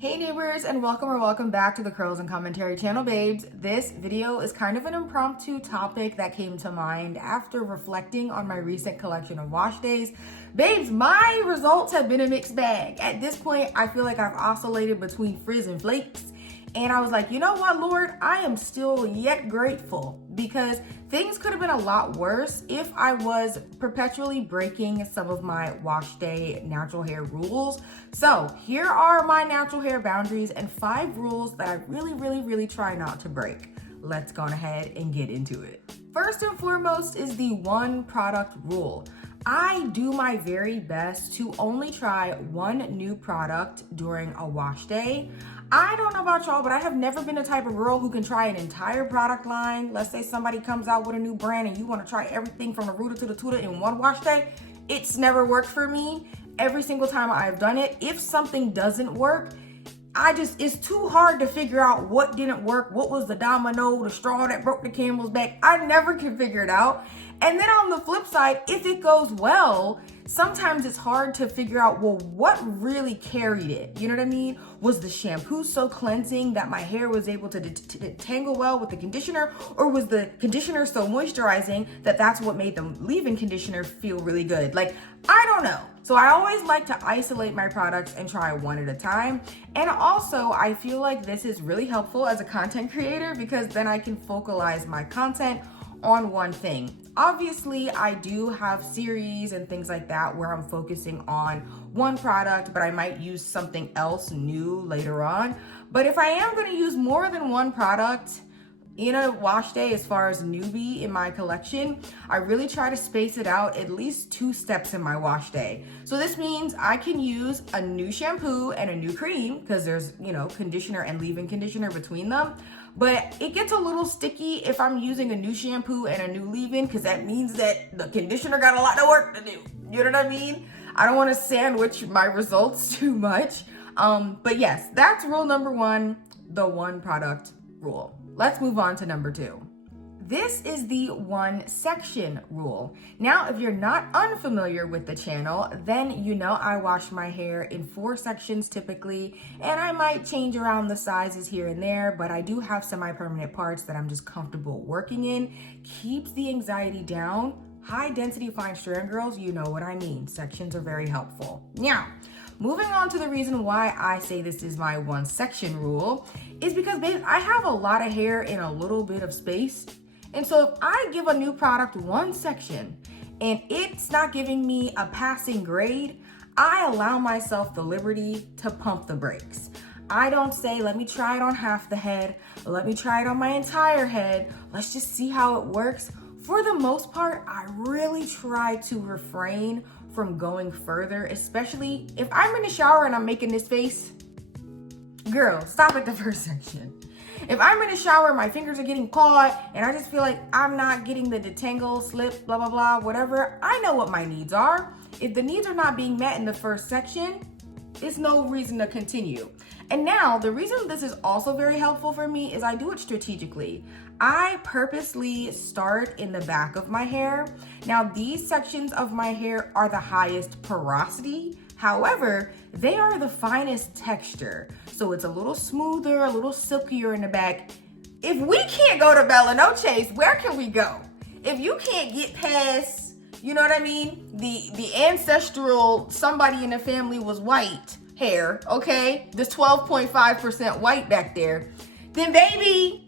Hey neighbors, and welcome back to the Curls and Commentary channel, babes. This video is kind of an impromptu topic that came to mind after reflecting on my recent collection of wash days. Babes, my results have been a mixed bag. At this point, I feel like I've oscillated between frizz and flakes. And I was like, you know what, Lord, I am still yet grateful because things could have been a lot worse if I was perpetually breaking some of my wash day natural hair rules. So here are my natural hair boundaries and 5 rules that I really try not to break. Let's go ahead and get into it. First and foremost is the 1 product rule. I do my very best to only try 1 new product during a wash day. I don't know about y'all, but I have never been the type of girl who can try an entire product line. Let's say somebody comes out with a new brand and you want to try everything from the rooter to the tutor in 1 wash day. It's never worked for me. Every single time I've done it, if something doesn't work, it's too hard to figure out what didn't work, what was the domino, the straw that broke the camel's back. I never can figure it out. And then on the flip side, if it goes well, sometimes it's hard to figure out, well, what really carried it? You know what I mean? Was the shampoo so cleansing that my hair was able to tangle well with the conditioner? Or was the conditioner so moisturizing that that's what made the leave-in conditioner feel really good? Like, I don't know. So I always like to isolate my products and try 1 at a time. And also, I feel like this is really helpful as a content creator because then I can focalize my content on 1 thing. Obviously, I do have series and things like that where I'm focusing on 1 product, but I might use something else new later on. But if I am going to use more than 1 product in a wash day, as far as newbie in my collection, I really try to space it out at least 2 steps in my wash day. So this means I can use a new shampoo and a new cream because there's, conditioner and leave-in conditioner between them. But it gets a little sticky if I'm using a new shampoo and a new leave-in because that means that the conditioner got a lot of work to do. You know what I mean? I don't want to sandwich my results too much. But yes, that's rule number 1, the 1 product rule. Let's move on to number 2. This is the 1 section rule. Now, if you're not unfamiliar with the channel, then you know I wash my hair in 4 sections typically, and I might change around the sizes here and there, but I do have semi-permanent parts that I'm just comfortable working in. Keeps the anxiety down. High density fine strand girls, you know what I mean. Sections are very helpful. Now, moving on to the reason why I say this is my 1 section rule is because, babe, I have a lot of hair in a little bit of space. And so if I give a new product 1 section and it's not giving me a passing grade, I allow myself the liberty to pump the brakes. I don't say, let me try it on half the head. Let me try it on my entire head. Let's just see how it works. For the most part, I really try to refrain from going further, especially if I'm in the shower and I'm making this face. Girl, stop at the first section. If I'm in the shower, my fingers are getting caught, and I just feel like I'm not getting the detangle, slip, blah, blah, blah, whatever, I know what my needs are. If the needs are not being met in the first section, it's no reason to continue. And now, the reason this is also very helpful for me is I do it strategically. I purposely start in the back of my hair. Now, these sections of my hair are the highest porosity. However, they are the finest texture. So it's a little smoother, a little silkier in the back. If we can't go to Bella Noche's, where can we go? If you can't get past, you know what I mean? The ancestral, somebody in the family was white hair, okay? This 12.5% white back there. Then baby,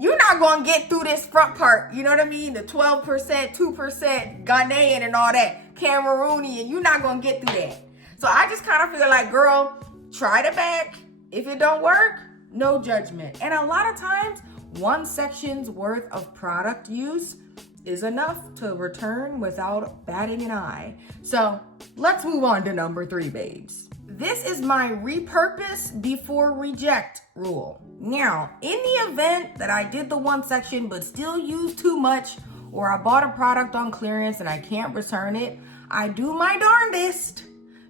you're not gonna get through this front part. You know what I mean? The 12%, 2% Ghanaian and all that, Cameroonian, you're not gonna get through that. So I just kind of feel like, girl, try the back. If it don't work, no judgment. And a lot of times, 1 section's worth of product use is enough to return without batting an eye. So let's move on to number 3, babes. This is my repurpose before reject rule. Now, in the event that I did the 1 section but still used too much, or I bought a product on clearance and I can't return it, I do my darndest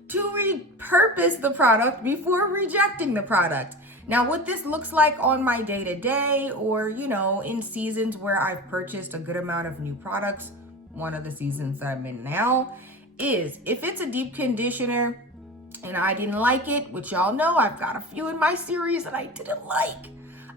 to repurpose the product before rejecting the product. Now, what this looks like on my day-to-day or, in seasons where I've purchased a good amount of new products, one of the seasons I'm in now, is if it's a deep conditioner, and I didn't like it, which y'all know I've got a few in my series that I didn't like,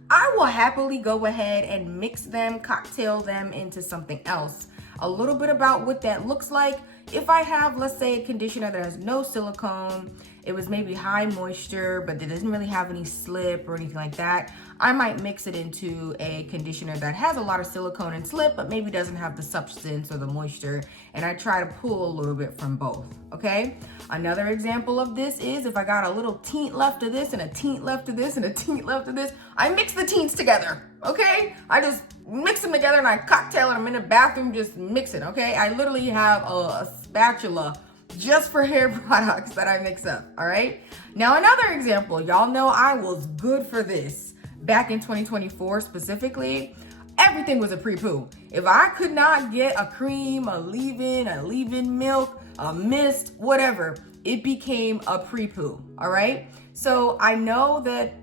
I will happily go ahead and mix them, cocktail them into something else. A little bit about what that looks like. If I have, let's say, a conditioner that has no silicone, it was maybe high moisture, but it doesn't really have any slip or anything like that, I might mix it into a conditioner that has a lot of silicone and slip, but maybe doesn't have the substance or the moisture, and I try to pull a little bit from both, okay? Another example of this is if I got a little tint left of this and a tint left of this and a tint left of this, I mix the tints together, okay? I just mix them together and I cocktail them in the bathroom, just mix it, okay? I literally have a spatula just for hair products that I mix up, all right? Now another example, y'all know I was good for this. Back in 2024 specifically, everything was a pre-poo. If I could not get a cream, a leave-in milk, a mist, whatever, it became a pre-poo, all right? So I know that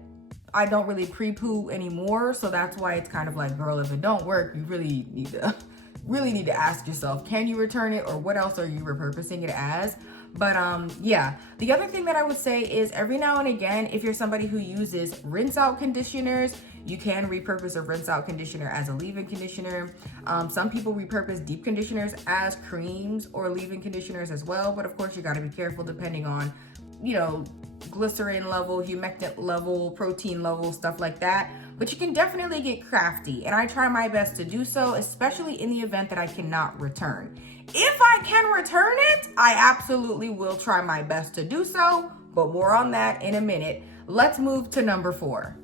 I don't really pre-poo anymore, so that's why it's kind of like, girl, if it don't work, you really need to ask yourself, can you return it, or what else are you repurposing it as? But yeah, the other thing that I would say is every now and again, if you're somebody who uses rinse out conditioners, you can repurpose a rinse out conditioner as a leave-in conditioner. Some people repurpose deep conditioners as creams or leave-in conditioners as well. But of course you gotta be careful depending on, you know, glycerin level, humectant level, protein level, stuff like that. But you can definitely get crafty, and I try my best to do so, especially in the event that I cannot return. If I can return it, I absolutely will try my best to do so, but more on that in a minute. Let's move to number 4.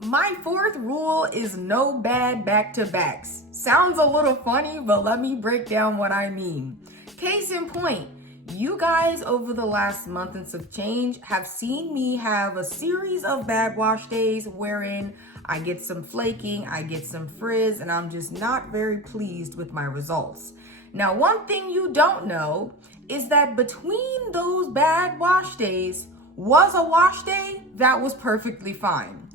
My 4th rule is no bad back-to-backs. Sounds a little funny, but let me break down what I mean. Case in point, you guys over the last month and some change have seen me have a series of bad wash days wherein I get some flaking, I get some frizz, and I'm just not very pleased with my results. Now, one thing you don't know is that between those bad wash days was a wash day that was perfectly fine.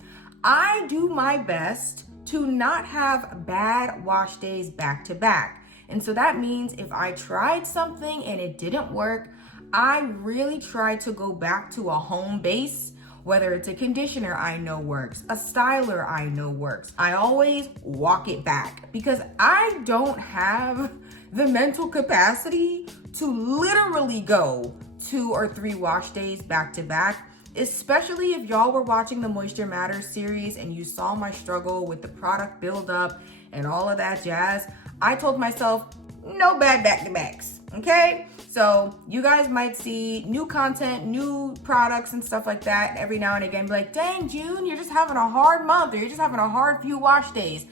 I do my best to not have bad wash days back to back. And so that means if I tried something and it didn't work, I really try to go back to a home base, whether it's a conditioner I know works, a styler I know works. I always walk it back because I don't have the mental capacity to literally go 2 or 3 wash days back to back, especially if y'all were watching the Moisture Matters series and you saw my struggle with the product buildup and all of that jazz. I told myself, no bad back-to-backs, okay? So you guys might see new content, new products and stuff like that every now and again. Be like, dang, June, you're just having a hard month, or you're just having a hard few wash days.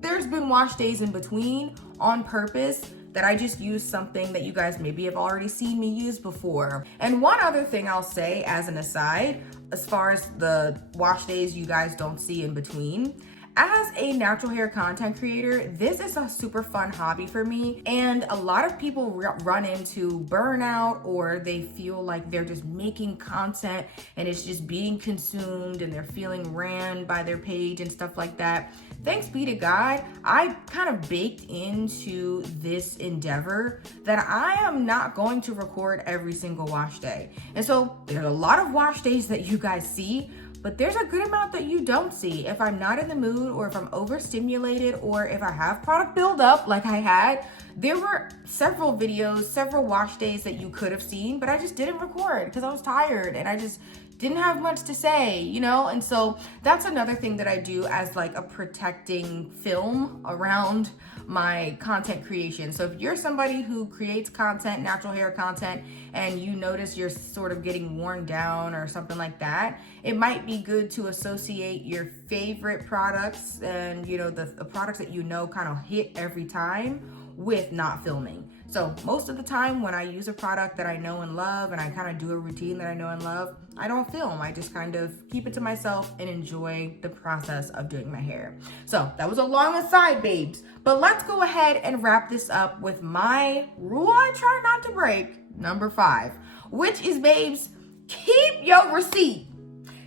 There's been wash days in between on purpose that I just use something that you guys maybe have already seen me use before. And one other thing I'll say as an aside, as far as the wash days you guys don't see in between, as a natural hair content creator, this is a super fun hobby for me. And a lot of people run into burnout, or they feel like they're just making content and it's just being consumed and they're feeling ran by their page and stuff like that. Thanks be to God, I kind of baked into this endeavor that I am not going to record every single wash day. And so there's a lot of wash days that you guys see, but there's a good amount that you don't see. If I'm not in the mood, or if I'm overstimulated, or if I have product buildup like I had, there were several videos, several wash days that you could have seen, but I just didn't record because I was tired and I just didn't have much to say, you know? And so that's another thing that I do as like a protecting film around my content creation. So if you're somebody who creates content, natural hair content, and you notice you're sort of getting worn down or something like that, it might be good to associate your favorite products and, you know, the products that you know kind of hit every time with not filming. So most of the time when I use a product that I know and love and I kind of do a routine that I know and love, I don't film. I just kind of keep it to myself and enjoy the process of doing my hair. So that was a long aside, babes. But let's go ahead and wrap this up with my rule I try not to break, number 5, which is, babes, keep your receipt.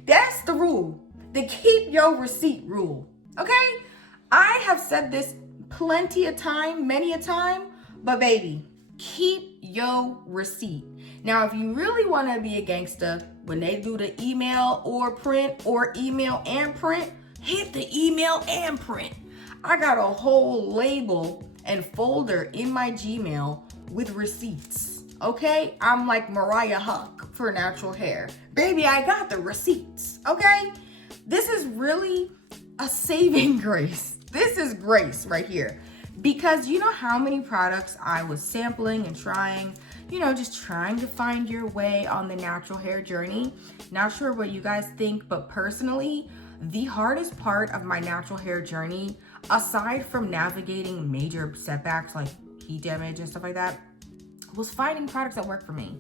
That's the rule, the keep your receipt rule, okay? I have said this plenty of time, many a time, but baby, keep your receipt. Now, if you really want to be a gangster, when they do the email or print or email and print, hit the email and print. I got a whole label and folder in my Gmail with receipts, okay? I'm like Mariah Huck for natural hair. Baby, I got the receipts, okay? This is really a saving grace. This is grace right here. Because you know how many products I was sampling and trying, you know, just trying to find your way on the natural hair journey. Not sure what you guys think, but personally, the hardest part of my natural hair journey, aside from navigating major setbacks like heat damage and stuff like that, was finding products that work for me.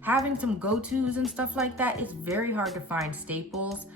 Having some go-tos and stuff like that, it's very hard to find staples,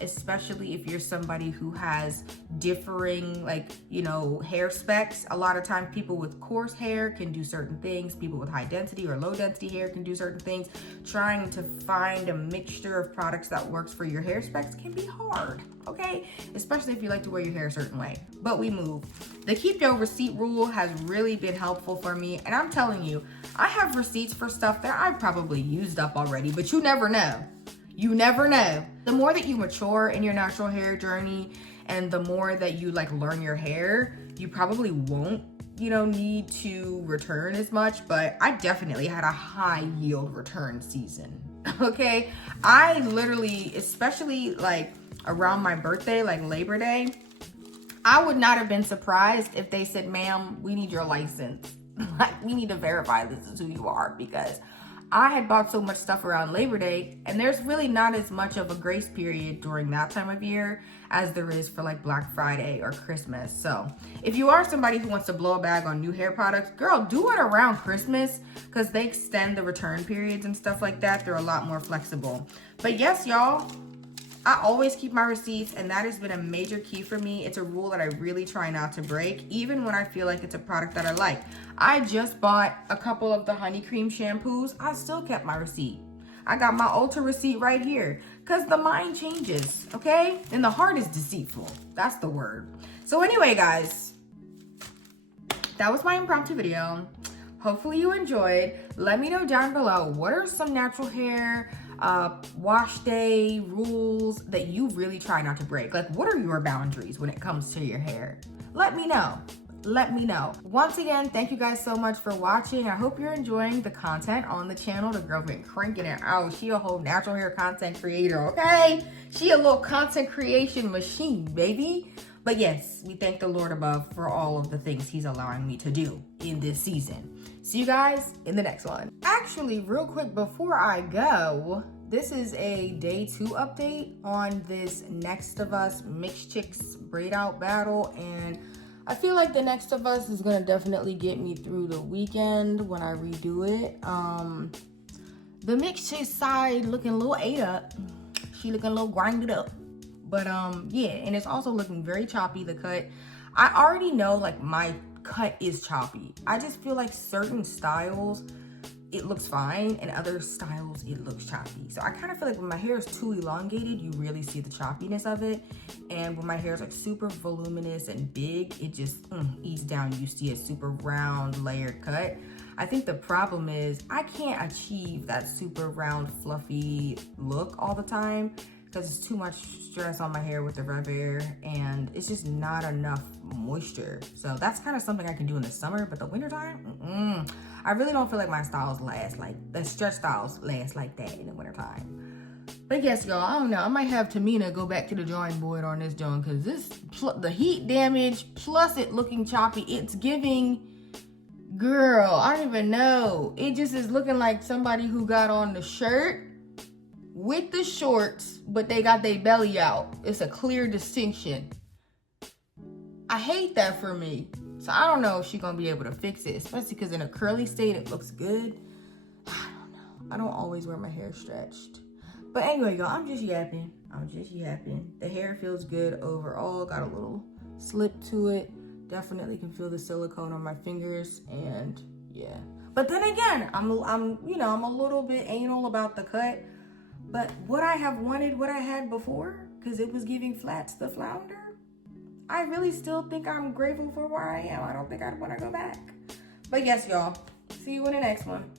especially if you're somebody who has differing, like, you know, hair specs. A lot of times people with coarse hair can do certain things. People with high density or low density hair can do certain things. Trying to find a mixture of products that works for your hair specs can be hard, okay? Especially if you like to wear your hair a certain way. But we move. The keep your receipt rule has really been helpful for me. And I'm telling you, I have receipts for stuff that I've probably used up already, but you never know. You never know. The more that you mature in your natural hair journey and the more that you like learn your hair, you probably won't, you know, need to return as much, but I definitely had a high yield return season, okay? I literally, especially like around my birthday, like Labor Day, I would not have been surprised if they said, ma'am, we need your license. Like, we need to verify this is who you are, because I had bought so much stuff around Labor Day, and there's really not as much of a grace period during that time of year as there is for like Black Friday or Christmas. So if you are somebody who wants to blow a bag on new hair products, girl, do it around Christmas, because they extend the return periods and stuff like that. They're a lot more flexible. But yes, y'all, I always keep my receipts, and that has been a major key for me. It's a rule that I really try not to break, even when I feel like it's a product that I like. I just bought a couple of the honey cream shampoos. I still kept my receipt. I got my Ulta receipt right here, because the mind changes, okay? And the heart is deceitful. That's the word. So anyway, guys, that was my impromptu video. Hopefully you enjoyed. Let me know down below, what are some natural hair wash day rules that you really try not to break? Like, what are your boundaries when it comes to your hair? Let me know. Let me know. Once again, thank you guys so much for watching. I hope you're enjoying the content on the channel. The girl been cranking it out. She a whole natural hair content creator, okay? She a little content creation machine, baby. But yes, we thank the Lord above for all of the things he's allowing me to do in this season. See you guys in the next one. Actually, real quick before I go, this is a day 2 update on this Next of Us Mixed Chicks braid out battle, and I feel like the Next of Us is gonna definitely get me through the weekend when I redo it. The Mixed Chicks side looking a little ate up. She looking a little grinded up. But yeah, and it's also looking very choppy, the cut. I already know like my cut is choppy. I just feel like certain styles, it looks fine, and other styles, it looks choppy. So I kind of feel like when my hair is too elongated, you really see the choppiness of it. And when my hair is like super voluminous and big, it just eats down. You see a super round layered cut. I think the problem is I can't achieve that super round fluffy look all the time, because it's too much stress on my hair with the rub air, and it's just not enough moisture. So that's kind of something I can do in the summer, but the wintertime, I really don't feel like my styles last, like the stretch styles last like that in the wintertime. But yes, y'all, I don't know. I might have Tamina go back to the drawing board on this joint, because the heat damage plus it looking choppy, it's giving, girl, I don't even know. It just is looking like somebody who got on the shirt with the shorts, but they got their belly out. It's a clear distinction. I hate that for me. So I don't know if she's gonna be able to fix it, especially because in a curly state, it looks good. I don't know. I don't always wear my hair stretched. But anyway, y'all, I'm just yapping. The hair feels good overall. Got a little slip to it. Definitely can feel the silicone on my fingers, and yeah. But then again, I'm a little bit anal about the cut. But would I have wanted what I had before? Because it was giving flats the flounder? I really still think I'm grateful for where I am. I don't think I'd want to go back. But yes, y'all. See you in the next one.